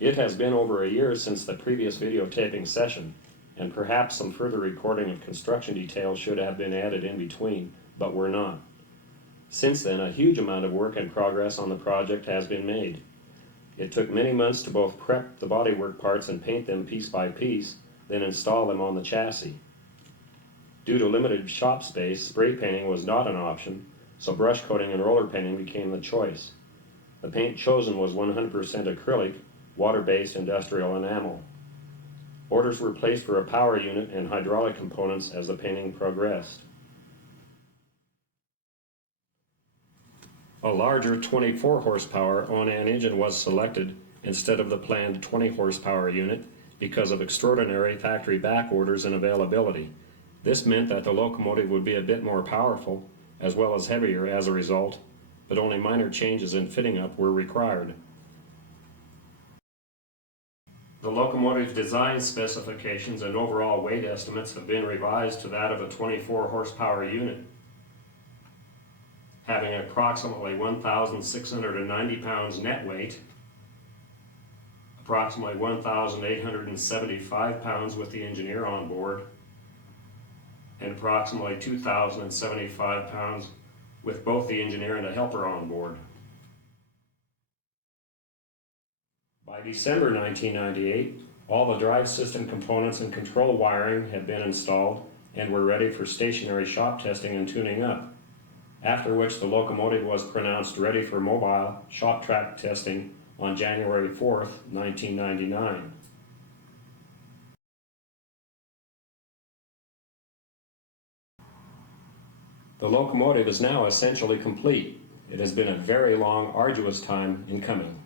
It has been over a year since the previous videotaping session, and perhaps some further recording of construction details should have been added in between, but were not. Since then, a huge amount of work and progress on the project has been made. It took many months to both prep the bodywork parts and paint them piece by piece, then install them on the chassis. Due to limited shop space, spray painting was not an option, so brush coating and roller painting became the choice. The paint chosen was 100% acrylic, water-based industrial enamel. Orders were placed for a power unit and hydraulic components as the painting progressed. A larger 24 horsepower Onan engine was selected instead of the planned 20 horsepower unit because of extraordinary factory back orders and availability. This meant that the locomotive would be a bit more powerful, as well as heavier as a result, but only minor changes in fitting up were required. The locomotive's design specifications and overall weight estimates have been revised to that of a 24 horsepower unit, having approximately 1,690 pounds net weight, approximately 1,875 pounds with the engineer on board, and approximately 2,075 pounds with both the engineer and a helper on board. By December 1998, all the drive system components and control wiring had been installed and were ready for stationary shop testing and tuning up, after which the locomotive was pronounced ready for mobile shop track testing on January 4th, 1999. The locomotive is now essentially complete. It has been a very long, arduous time in coming.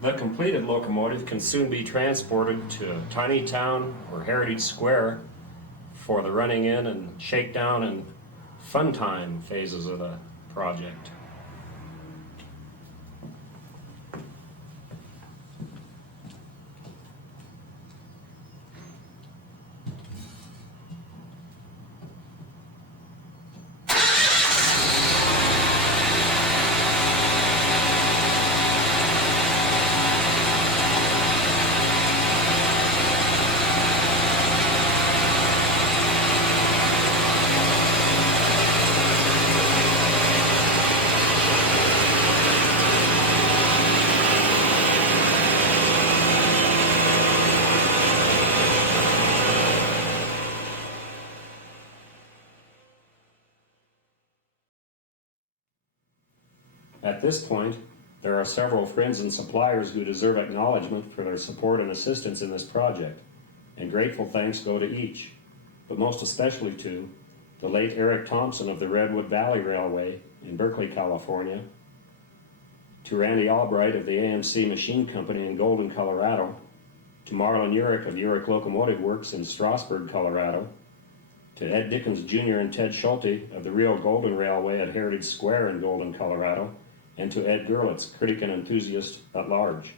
The completed locomotive can soon be transported to Tiny Town or Heritage Square for the running in and shakedown and fun time phases of the project. At this point, there are several friends and suppliers who deserve acknowledgement for their support and assistance in this project, and grateful thanks go to each, but most especially to the late Eric Thompson of the Redwood Valley Railway in Berkeley, California, to Randy Albright of the AMC Machine Company in Golden, Colorado, to Marlon Urich of Urich Locomotive Works in Strasburg, Colorado, to Ed Dickens Jr. and Ted Schulte of the Rio Golden Railway at Heritage Square in Golden, Colorado, and to Ed Gerlitz, critic and enthusiast at large.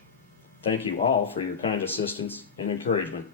Thank you all for your kind assistance and encouragement.